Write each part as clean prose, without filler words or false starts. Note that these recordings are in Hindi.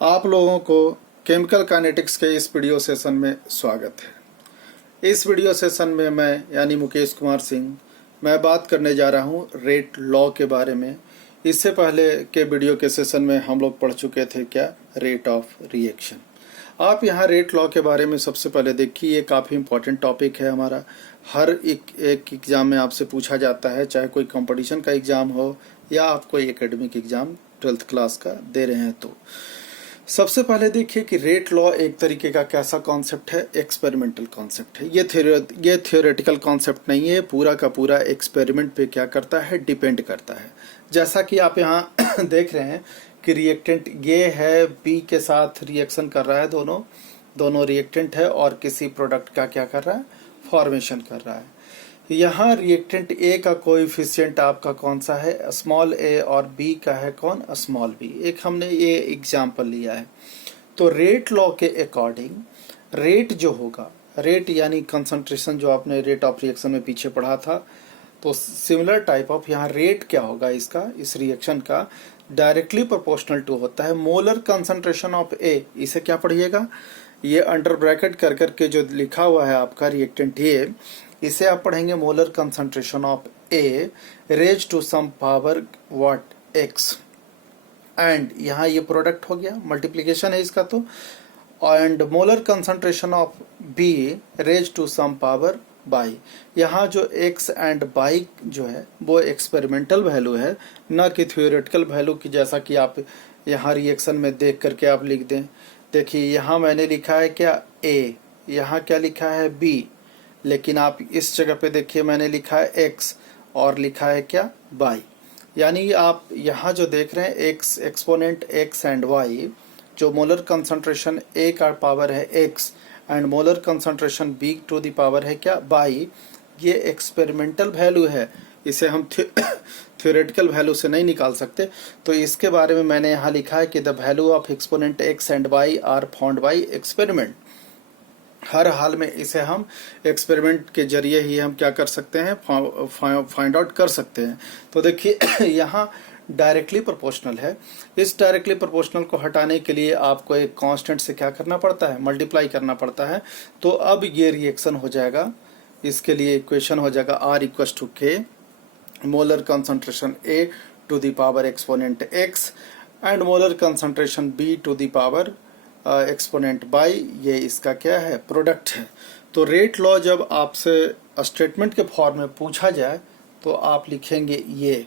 आप लोगों को केमिकल काइनेटिक्स के इस वीडियो सेशन में स्वागत है। इस वीडियो सेशन में मैं यानी मुकेश कुमार सिंह मैं बात करने जा रहा हूँ रेट लॉ के बारे में। इससे पहले के वीडियो के सेशन में हम लोग पढ़ चुके थे क्या, रेट ऑफ रिएक्शन। आप यहाँ रेट लॉ के बारे में सबसे पहले देखिए, ये काफ़ी इंपॉर्टेंट टॉपिक है हमारा। हर एक एग्ज़ाम में आपसे पूछा जाता है, चाहे कोई कंपटीशन का एग्ज़ाम हो या आप कोई एकेडमिक एग्ज़ाम 12th क्लास का दे रहे हैं। तो सबसे पहले देखिए कि रेट लॉ एक तरीके का कैसा कॉन्सेप्ट है, एक्सपेरिमेंटल कॉन्सेप्ट है। ये थियोरेटिकल कॉन्सेप्ट नहीं है, पूरा का पूरा एक्सपेरिमेंट पे क्या करता है, डिपेंड करता है। जैसा कि आप यहाँ देख रहे हैं कि रिएक्टेंट ये है, बी के साथ रिएक्शन कर रहा है, दोनों रिएक्टेंट है और किसी प्रोडक्ट का क्या कर रहा है, फॉर्मेशन कर रहा है। यहाँ रिएक्टेंट ए का कोएफिशिएंट आपका कौन सा है, स्मॉल ए, और बी का है कौन, स्मॉल बी। एक हमने ये एग्जाम्पल लिया है। तो रेट लॉ के अकॉर्डिंग रेट जो होगा, रेट यानी कंसंट्रेशन, जो आपने रेट ऑफ रिएक्शन में पीछे पढ़ा था, तो सिमिलर टाइप ऑफ यहाँ रेट क्या होगा इसका, इस रिएक्शन का डायरेक्टली प्रोपोर्शनल टू होता है मोलर कंसंट्रेशन ऑफ ए। इसे क्या पढ़िएगा, ये अंडर ब्रैकेट कर करके जो लिखा हुआ है आपका रिएक्टेंट ए, इसे आप पढ़ेंगे molar concentration of A raise to some power what x, and यहाँ ये प्रोडक्ट हो गया, मल्टीप्लिकेशन है इसका। तो and molar concentration of B raise to some power y. यहाँ जो एक्स एंड बाई जो है वो एक्सपेरिमेंटल वैल्यू है, न कि थ्योरेटिकल वैल्यू की, जैसा कि आप यहाँ रिएक्शन में देख करके आप लिख दें। देखिए यहाँ मैंने लिखा है क्या, ए, यहाँ क्या लिखा है, बी, लेकिन आप इस जगह पे देखिए मैंने लिखा है एक्स और लिखा है क्या, वाई। यानी आप यहाँ जो देख रहे हैं x, exponent x and y, जो मोलर कंसंट्रेशन ए का पावर है x and molar concentration B to the power है क्या, वाई, ये एक्सपेरिमेंटल वैल्यू है। इसे हम थ्योरेटिकल वैल्यू से नहीं निकाल सकते। तो इसके बारे में मैंने यहाँ लिखा है कि the value of exponent x and y are found by experiment. हर हाल में इसे हम एक्सपेरिमेंट के जरिए ही हम क्या कर सकते हैं, फाइंड आउट कर सकते हैं। तो देखिए यहाँ डायरेक्टली प्रोपोर्शनल है। इस डायरेक्टली प्रोपोर्शनल को हटाने के लिए आपको एक कांस्टेंट से क्या करना पड़ता है, मल्टीप्लाई करना पड़ता है। तो अब ये रिएक्शन हो जाएगा, इसके लिए इक्वेशन हो जाएगा R equal to k molar concentration A to the power exponent x and molar concentration B to the power exponent y, ये इसका क्या है, प्रोडक्ट है। तो रेट लॉ जब आपसे स्टेटमेंट के फॉर्म में पूछा जाए तो आप लिखेंगे, ये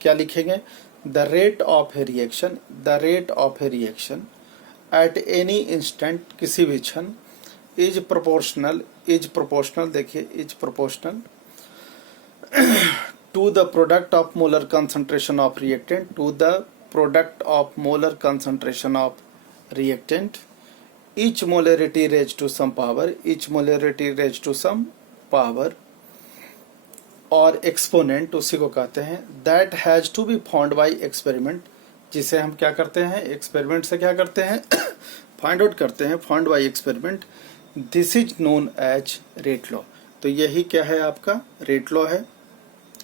क्या लिखेंगे, the rate of a reaction, the rate of a reaction at any instant, किसी भी क्षण, इज प्रोपोर्शनल, देखिए is proportional to the product of molar concentration of reactant, to the product of molar concentration of reactant, each molarity raised to some power, each molarity raised to some power, और exponent उसी को कहते हैं, that has to be found by experiment, जिसे हम क्या करते हैं, एक्सपेरिमेंट से क्या करते हैं, फाइंड आउट करते हैं, found by experiment. This is known as rate law. तो यही क्या है, आपका रेट लॉ है।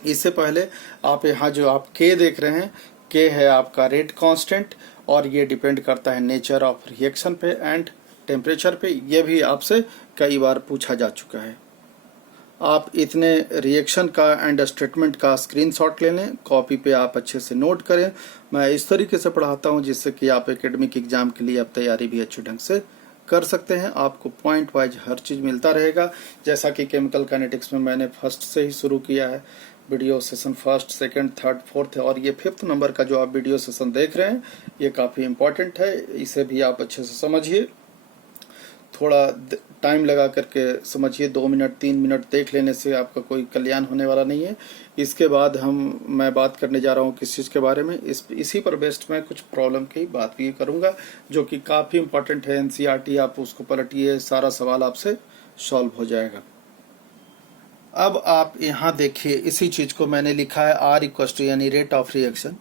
इससे पहले आप यहाँ जो आप के देख रहे हैं, के है आपका रेट कांस्टेंट, और ये डिपेंड करता है नेचर ऑफ रिएक्शन पे एंड टेम्परेचर पे। ये भी आपसे कई बार पूछा जा चुका है। आप इतने रिएक्शन का एंड स्टेटमेंट का स्क्रीनशॉट ले लें, कॉपी पे आप अच्छे से नोट करें। मैं इस तरीके से पढ़ाता हूँ जिससे कि आप एकेडमिक एग्जाम के लिए आप तैयारी भी अच्छे ढंग से कर सकते हैं। आपको पॉइंट वाइज हर चीज़ मिलता रहेगा। जैसा कि केमिकल काइनेटिक्स में मैंने फर्स्ट से ही शुरू किया है, video session first, second, third, fourth है, और ये 5th नंबर का जो आप वीडियो सेशन देख रहे हैं ये काफ़ी इम्पोर्टेंट है। इसे भी आप अच्छे से समझिए, थोड़ा टाइम लगा करके समझिए। 2 मिनट 3 मिनट देख लेने से आपका कोई कल्याण होने वाला नहीं है। इसके बाद मैं बात करने जा रहा हूँ किस चीज़ के बारे में, इसी पर बेस्ड मैं कुछ प्रॉब्लम की बात भी करूँगा जो कि काफ़ी इम्पोर्टेंट है। NCERT आप उसको पलटिए, सारा सवाल आपसे सॉल्व हो जाएगा। अब आप यहाँ देखिए, इसी चीज को मैंने लिखा है R इक्वल टू, यानी rate of reaction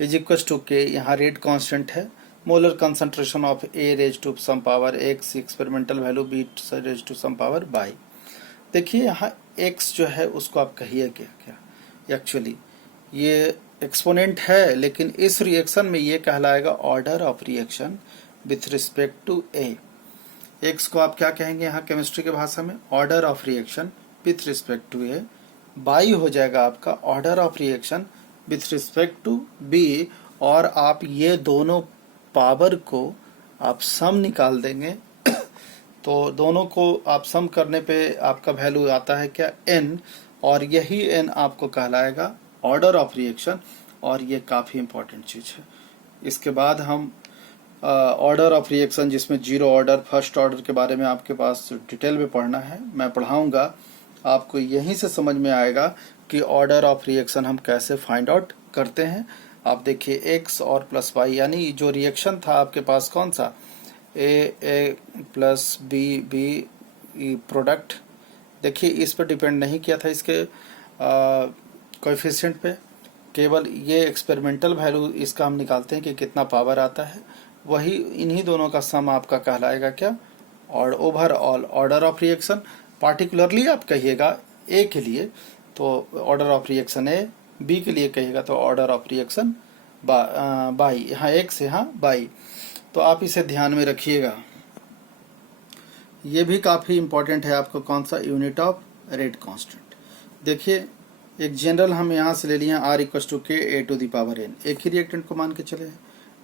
is equal to k, यहाँ रेट कांस्टेंट है, molar concentration of A raise to some power x, experimental value B raise to some power y. देखिए यहाँ x जो है उसको आप कहिए क्या, एक्चुअली ये एक्सपोनेंट है, लेकिन इस रिएक्शन में ये कहलाएगा order of reaction with respect to A. X को आप क्या कहेंगे यहाँ केमिस्ट्री के भाषा में? Order of reaction with respect to A. Y हो जाएगा आपका order of reaction with respect to B. और आप ये दोनों पावर को आप सम निकाल देंगे तो दोनों को आप सम करने पे आपका वैल्यू आता है क्या? n। और यही n आपको कहलाएगा ऑर्डर ऑफ रिएक्शन, और ये काफ़ी इंपॉर्टेंट चीज़ है। इसके बाद हम ऑर्डर ऑफ रिएक्शन जिसमें जीरो ऑर्डर, फर्स्ट ऑर्डर के बारे में आपके पास डिटेल में पढ़ना है, मैं पढ़ाऊंगा। आपको यहीं से समझ में आएगा कि ऑर्डर ऑफ रिएक्शन हम कैसे फाइंड आउट करते हैं। आप देखिए x और प्लस वाई, यानी जो रिएक्शन था आपके पास कौन सा? ए प्लस बी प्रोडक्ट। देखिए इस पर डिपेंड नहीं किया था इसके कोएफिशिएंट पे, केवल ये एक्सपेरिमेंटल वैल्यू इसका हम निकालते हैं कि कितना पावर आता है, वही इन्हीं दोनों का सम आपका कहलाएगा क्या? और overall order of reaction. Particularly आप कहिएगा ए के लिए तो order of reaction A, B के लिए कहिएगा तो ऑर्डर ऑफ रिएक्शन बाई, यहाँ एक से यहाँ बाई। तो आप इसे ध्यान में रखिएगा। ये भी काफ़ी इंपॉर्टेंट है आपको, कौन सा? Unit of rate constant. देखिए एक जनरल हम यहाँ से ले लिए हैं आर इक्वल टू के ए टू दी पावर एन। एक ही रिएक्टेंट को मान के चले हैं।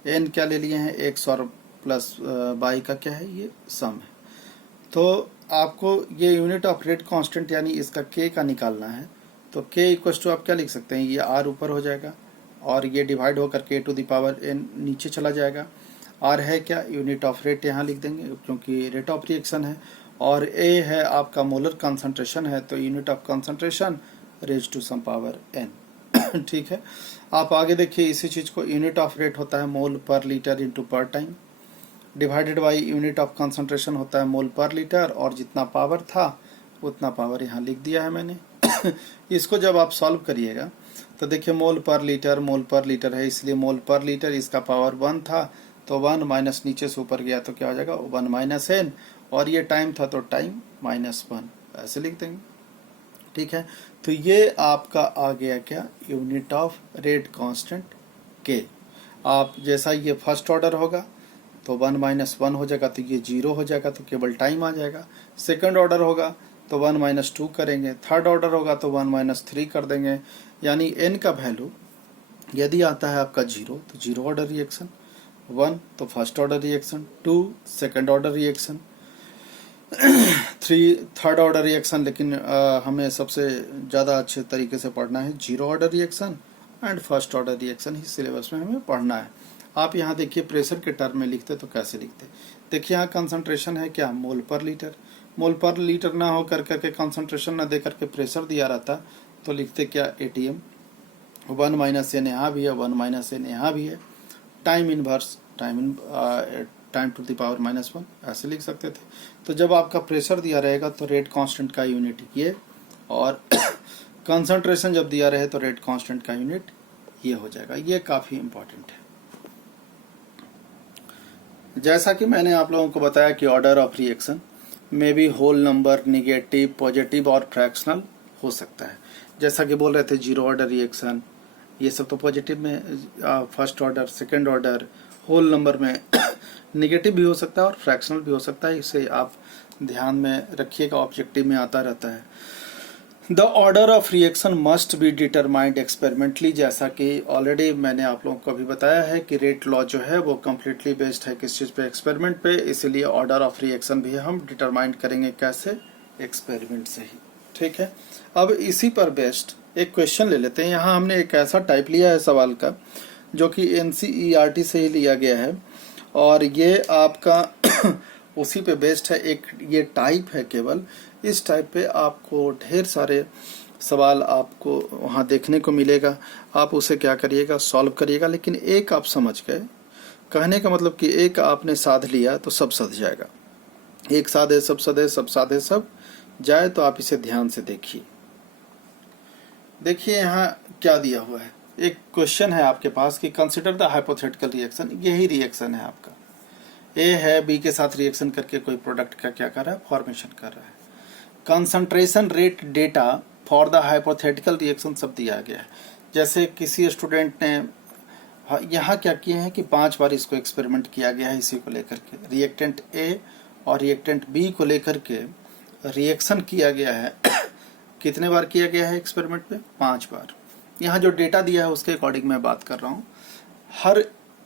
एन क्या ले लिए हैं? एक्स और प्लस बाई का क्या है? ये सम है। तो आपको ये यूनिट ऑफ रेट कांस्टेंट यानी इसका के का निकालना है। तो के इक्वल टू आप क्या लिख सकते हैं? ये आर ऊपर हो जाएगा और ये डिवाइड होकर के टू दी पावर एन नीचे चला जाएगा। आर है क्या? यूनिट ऑफ रेट यहाँ लिख देंगे क्योंकि रेट ऑफ रिएक्शन है। और ए है आपका मोलर कंसंट्रेशन है, तो unit of concentration raise to some power n. ठीक है। आप आगे देखिए इसी चीज को, यूनिट ऑफ रेट होता है मोल पर लीटर इंटू पर time, divided by unit of concentration होता है मोल पर लीटर, और जितना पावर था उतना पावर यहाँ लिख दिया है मैंने। इसको जब आप सॉल्व करिएगा तो देखिए मोल पर लीटर है, इसलिए मोल पर लीटर इसका पावर 1 था, तो 1 माइनस नीचे से ऊपर गया तो क्या हो जाएगा? 1 माइनस एन, और ये टाइम था तो टाइम -1, ऐसे लिख देंगे। ठीक है। तो ये आपका आ गया क्या? यूनिट ऑफ रेट कांस्टेंट के। आप जैसा ये फर्स्ट ऑर्डर होगा तो 1 माइनस 1 हो जाएगा, तो ये 0 हो जाएगा, तो केवल टाइम आ जाएगा। सेकंड ऑर्डर होगा तो 1 माइनस 2 करेंगे। थर्ड ऑर्डर होगा तो 1 माइनस 3 कर देंगे। यानी n का वैल्यू यदि आता है आपका 0 तो जीरो ऑर्डर रिएक्शन, 1 तो first order reaction, 2 second order reaction, 3 third order reaction. लेकिन हमें सबसे ज़्यादा अच्छे तरीके से पढ़ना है zero order reaction and first order reaction he syllabus में हमें पढ़ना है। आप यहाँ देखिए प्रेशर के टर्म में लिखते तो कैसे लिखते? देखिए यहाँ कंसंट्रेशन है क्या? मोल पर लीटर। मोल पर लीटर ना हो करके कंसंट्रेशन ना दे करके प्रेशर दिया रहता तो लिखते क्या? एटीएम। 1 माइनस एन यहाँ भी है, 1 माइनस एन यहाँ भी है। Time inverse, time to the power -1 ऐसे लिख सकते थे। तो जब आपका प्रेशर दिया रहेगा तो रेट कांस्टेंट का यूनिट ये, और कंसंट्रेशन जब दिया रहे तो रेट कांस्टेंट का यूनिट ये हो जाएगा। ये काफ़ी इंपॉर्टेंट है। जैसा कि मैंने आप लोगों को बताया कि ऑर्डर ऑफ रिएक्शन में भी होल नंबर, निगेटिव, पॉजिटिव और फ्रैक्शनल हो सकता है। जैसा कि बोल रहे थे जीरो ऑर्डर रिएक्शन, ये सब तो पॉजिटिव में, first order, second order, whole number में निगेटिव भी हो सकता है और फ्रैक्शनल भी हो सकता है। इसे आप ध्यान में रखिएगा, ऑब्जेक्टिव में आता रहता है। The order of reaction must be determined experimentally. जैसा कि ऑलरेडी मैंने आप लोगों को अभी बताया है कि रेट लॉ जो है वो कम्प्लीटली बेस्ड है किस चीज़ पे? एक्सपेरिमेंट पे। इसीलिए ऑर्डर ऑफ रिएक्शन भी हम डिटरमाइंड करेंगे कैसे? एक्सपेरिमेंट से ही। ठीक है। अब इसी पर बेस्ड एक क्वेश्चन ले लेते हैं। यहाँ हमने एक ऐसा टाइप लिया है सवाल का जो कि NCERT से ही लिया गया है, और ये आपका उसी पे बेस्ड है। एक ये टाइप है केवल, इस टाइप पे आपको ढेर सारे सवाल आपको वहाँ देखने को मिलेगा। आप उसे क्या करिएगा? सॉल्व करिएगा। लेकिन एक आप समझ गए, कहने का मतलब कि एक आपने साध लिया तो सब सध जाएगा। एक साधे सब सधे, सब साधे सब जाए। तो आप इसे ध्यान से देखिए। देखिए यहाँ क्या दिया हुआ है। एक क्वेश्चन है आपके पास कि कंसिडर द हाइपोथेटिकल रिएक्शन। यही रिएक्शन है आपका। ए है, बी के साथ रिएक्शन करके कोई प्रोडक्ट का क्या कर रहा है? फॉर्मेशन कर रहा है। Concentration rate data for the hypothetical reaction सब दिया गया है। जैसे किसी स्टूडेंट ने यहाँ क्या किए हैं कि 5 बार इसको एक्सपेरिमेंट किया गया है इसी को लेकर के, रिएक्टेंट ए और रिएक्टेंट बी को लेकर के रिएक्शन किया गया है। कितने बार किया गया है एक्सपेरिमेंट में? 5 बार। यहाँ जो डेटा दिया है उसके अकॉर्डिंग मैं बात कर रहा हूँ। हर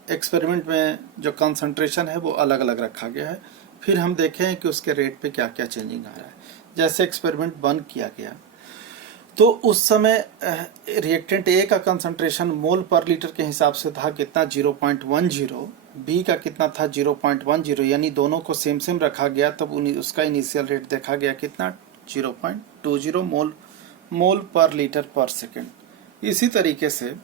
एक्सपेरिमेंट में जो कंसंट्रेशन है वो अलग अलग रखा गया है। फिर हम देखें कि उसके रेट पे क्या क्या चेंजिंग आ रहा है। जैसे एक्सपेरिमेंट 1 किया गया तो उस समय रिएक्टेंट ए का कंसंट्रेशन मोल पर लीटर के हिसाब से था कितना? 0.10। बी का कितना था? 0.10। यानी दोनों को सेम सेम रखा गया, तब उसका इनिशियल रेट देखा गया कितना? 0.20 मोल पर लीटर पर सेकेंड। इसी तरीके से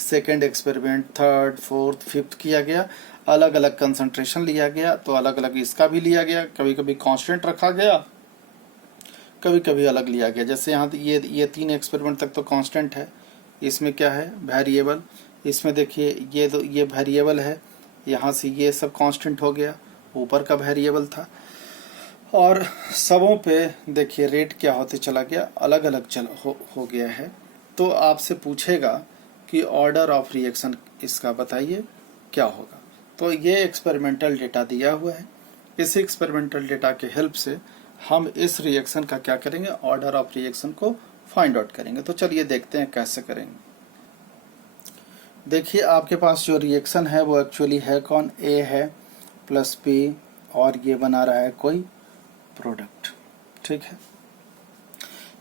second experiment, third, fourth, fifth किया गया, अलग अलग कंसंट्रेशन लिया गया, तो अलग अलग इसका भी लिया गया। कभी कभी कांस्टेंट रखा गया, कभी कभी अलग लिया गया। जैसे यहाँ ये 3 एक्सपेरिमेंट तक तो कांस्टेंट है, इसमें क्या है? वेरिएबल। इसमें देखिए ये वेरिएबल है, यहाँ से ये सब कांस्टेंट हो गया, ऊपर का वेरिएबल था। और सबों पे देखिए रेट क्या होते चला गया, अलग अलग हो गया है। तो आपसे पूछेगा कि ऑर्डर ऑफ रिएक्शन इसका बताइए क्या होगा। तो ये एक्सपेरिमेंटल डेटा दिया हुआ है। इस एक्सपेरिमेंटल डेटा के हेल्प से हम इस रिएक्शन का क्या करेंगे? ऑर्डर ऑफ रिएक्शन को फाइंड आउट करेंगे। तो चलिए देखते हैं कैसे करेंगे। देखिए आपके पास जो रिएक्शन है वो एक्चुअली है कौन? ए है प्लस बी, और ये बना रहा है कोई प्रोडक्ट, ठीक है।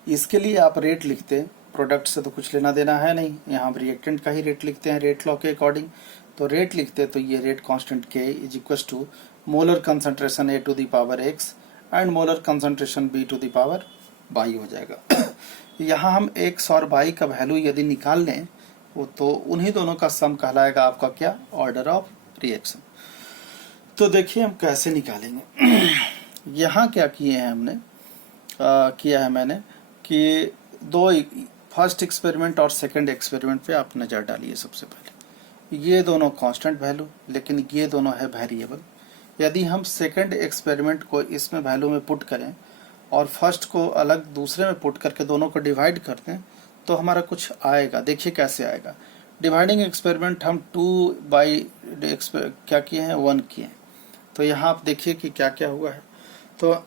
इसके लिए आप रेट लिखते, प्रोडक्ट से तो कुछ लेना देना है नहीं, यहाँ हम रिएक्टेंट का ही रेट लिखते हैं रेट लॉ के अकॉर्डिंग। तो रेट लिखते तो ये rate constant k is equal to molar concentration A to the power x and molar concentration B to the power y हो जाएगा। यहाँ हम एक्स और बाई का वैल्यू यदि निकाल लें वो तो उन्हीं दोनों का सम कहलाएगा आपका क्या? Order of reaction. तो देखिए हम कैसे निकालेंगे। यहाँ क्या किए हैं हमने किया है मैंने कि दो फर्स्ट एक्सपेरिमेंट और सेकंड एक्सपेरिमेंट पे आप नज़र डालिए। सबसे पहले ये दोनों कांस्टेंट वैल्यू, लेकिन ये दोनों है वेरिएबल। यदि हम सेकंड एक्सपेरिमेंट को इसमें वैल्यू में पुट करें और फर्स्ट को अलग दूसरे में पुट करके दोनों को डिवाइड कर दें तो हमारा कुछ आएगा। देखिए कैसे आएगा। डिवाइडिंग एक्सपेरिमेंट हम 2 बाई क्या किए हैं? 1 किए। तो यहाँ आप देखिए कि क्या क्या हुआ है। तो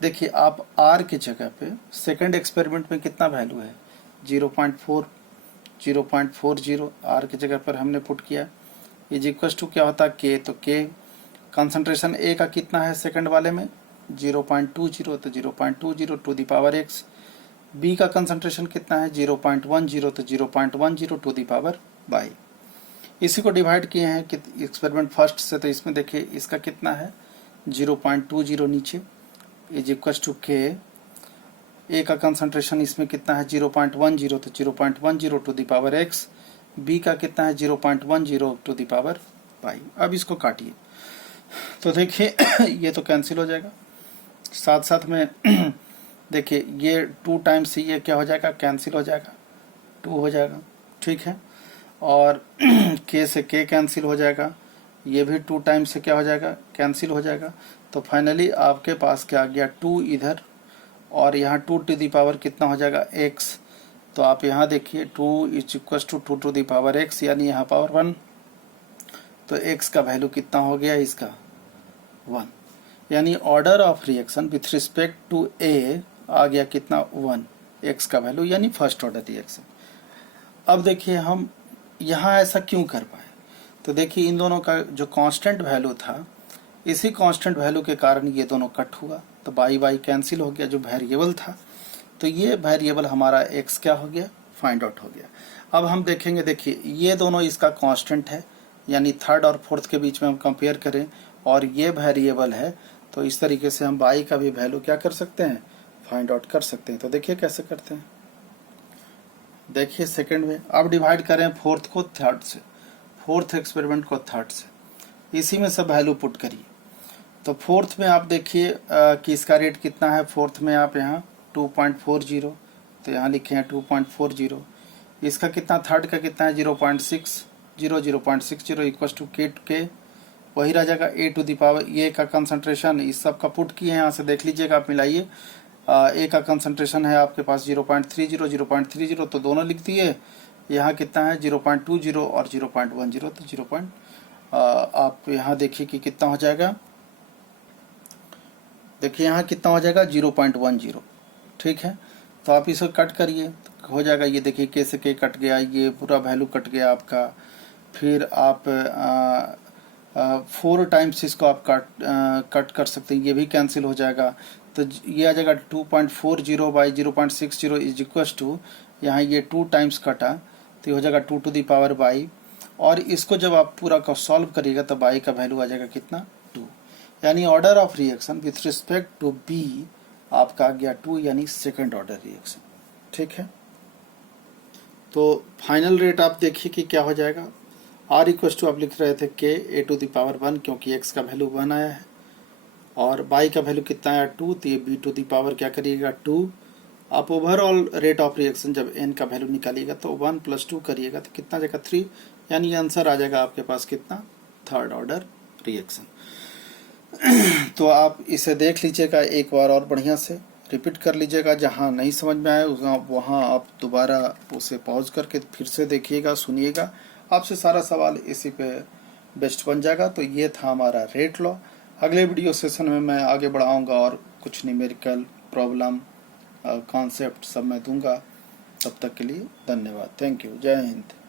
देखिए आप आर की जगह पे सेकंड एक्सपेरिमेंट में कितना वैल्यू है? 0.40 आर की जगह पर हमने पुट किया। इज इक्वल टू क्या होता है? के। तो के कंसंट्रेशन ए का कितना है सेकंड वाले में? 0.20, तो 0.20 to the power x. B का कंसंट्रेशन कितना है? 0.10, तो 0.10 टू द पावर बाई। इसी को डिवाइड किए हैं कि एक्सपेरिमेंट फर्स्ट से, तो इसमें देखिए इसका कितना है? 0.20 नीचे इज इक्वल टू के। ए का कंसंट्रेशन इसमें कितना है? 0.10, तो 0.10 to the power x. B का कितना है? 0.10 टू द पावर बाई। अब इसको काटिए तो देखिए ये तो कैंसिल हो जाएगा। साथ साथ में देखिए ये 2 टाइम्स ये क्या हो जाएगा? कैंसिल हो जाएगा, 2 हो जाएगा, ठीक है। और के से के कैंसिल हो जाएगा, ये भी 2 टाइम्स से क्या हो जाएगा? कैंसिल हो जाएगा। तो फाइनली आपके पास क्या आ गया? 2 इधर, और यहाँ 2 टू द पावर कितना हो जाएगा? x। तो आप यहाँ देखिए 2 is equal to 2 to the power x, यानी यहाँ पावर 1। तो x का वैल्यू कितना हो गया इसका? 1। यानी order of reaction with respect to a आ गया कितना? 1 x का वैल्यू, यानी फर्स्ट ऑर्डर रिएक्शन। अब देखिए हम यहाँ ऐसा क्यों कर पाए? तो देखिए इन दोनों का जो कांस्टेंट वैल्यू था, इसी कांस्टेंट वैल्यू के कारण ये दोनों कट हुआ, तो बाई बाई कैंसिल हो गया जो वेरिएबल था। तो ये वेरिएबल हमारा x क्या हो गया? फाइंड आउट हो गया। अब हम देखेंगे, देखिए ये दोनों इसका कांस्टेंट है, यानी थर्ड और फोर्थ के बीच में हम कंपेयर करें और ये वेरिएबल है, तो इस तरीके से हम बाई का भी वैल्यू क्या कर सकते हैं? फाइंड आउट कर सकते हैं। तो देखिए कैसे करते हैं। देखिए सेकंड में अब डिवाइड करें फोर्थ को थर्ड से, फोर्थ एक्सपेरिमेंट को थर्ड से, इसी में सब वैल्यू पुट करिए। तो फोर्थ में आप देखिए कि इसका रेट कितना है? फोर्थ में आप यहाँ 2.40, तो यहाँ लिखे हैं 2.40। इसका कितना? थर्ड का कितना है? 0.60 इक्वल टू के वही रह जाएगा ए टू द पावर। ये का कंसंट्रेशन इस सब का पुट किए हैं, यहाँ से देख लीजिएगा आप, मिलाइए। ए का कंसंट्रेशन है आपके पास 0.30 0.30 तो दोनों लिख दिए। यहाँ कितना है 0.20 और 0.10 तो आप यहाँ देखिए कि कितना हो जाएगा। देखिए यहाँ कितना हो जाएगा 0.10। ठीक है, तो आप इसको कट करिए तो हो जाएगा। ये देखिए के से के कट गया, ये पूरा वैल्यू कट गया आपका। फिर आप 4 टाइम्स इसको आप कट कर सकते हैं, ये भी कैंसिल हो जाएगा। तो ये आ जाएगा 2.40 बाई 0.60 इज इक्वल टू, यहाँ ये 2 टाइम्स कटा तो ये हो जाएगा 2 टू द पावर बाई। और इसको जब आप पूरा का सॉल्व करिएगा तो बाई का वैल्यू आ जाएगा कितना 2, यानी order of reaction with respect to B आपका आ गया 2, यानी सेकंड ऑर्डर रिएक्शन। ठीक है, तो फाइनल रेट आप देखिए कि क्या हो जाएगा। आर इक्वल टू आप लिख रहे थे के ए टू द पावर 1 क्योंकि एक्स का वैल्यू 1 आया है और बाई का वैल्यू कितना आया 2, तो ये बी टू द पावर क्या करिएगा 2। आप ओवरऑल रेट ऑफ रिएक्शन जब एन का वैल्यू निकालिएगा तो 1 + 2 करिएगा तो कितना जाएगा 3, यानी आंसर आ जाएगा आपके पास कितना थर्ड ऑर्डर रिएक्शन। तो आप इसे देख लीजिएगा एक बार और बढ़िया से रिपीट कर लीजिएगा। जहाँ नहीं समझ में आए वहाँ आप दोबारा उसे पॉज करके फिर से देखिएगा, सुनिएगा, आपसे सारा सवाल इसी पे बेस्ट बन जाएगा। तो ये था हमारा रेट लॉ। अगले वीडियो सेशन में मैं आगे बढ़ाऊंगा और कुछ न्यूमेरिकल प्रॉब्लम कॉन्सेप्ट सब मैं दूंगा। तब तक के लिए धन्यवाद। Thank you. जय हिंद।